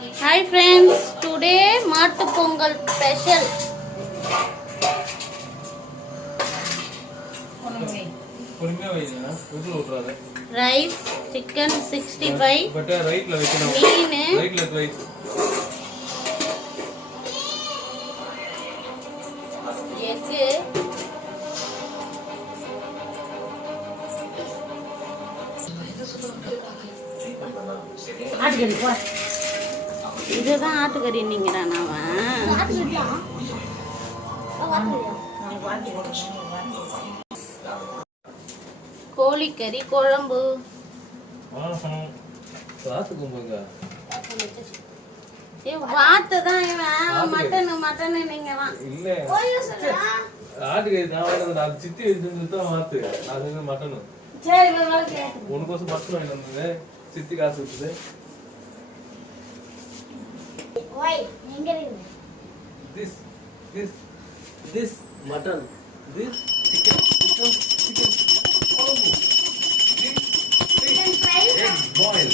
Hi friends, today Mattu Pongal special. Rice, chicken 65, mean, egg, இதுதான் ஆட்டுக்கறி நீங்கடானாவா கோழிக்கறி குழம்பு வாத்துதான் இவன் மட்டனு மட்டனு நீங்கலாம் ஆட்டுக்கறி நான் சித்தி வாத்து அது மட்டனு உனக்கோசம் மட்டன் வாங்கி வந்தது சித்தி காசு விட்டுது This mutton, this chicken, chicken fry, egg boil.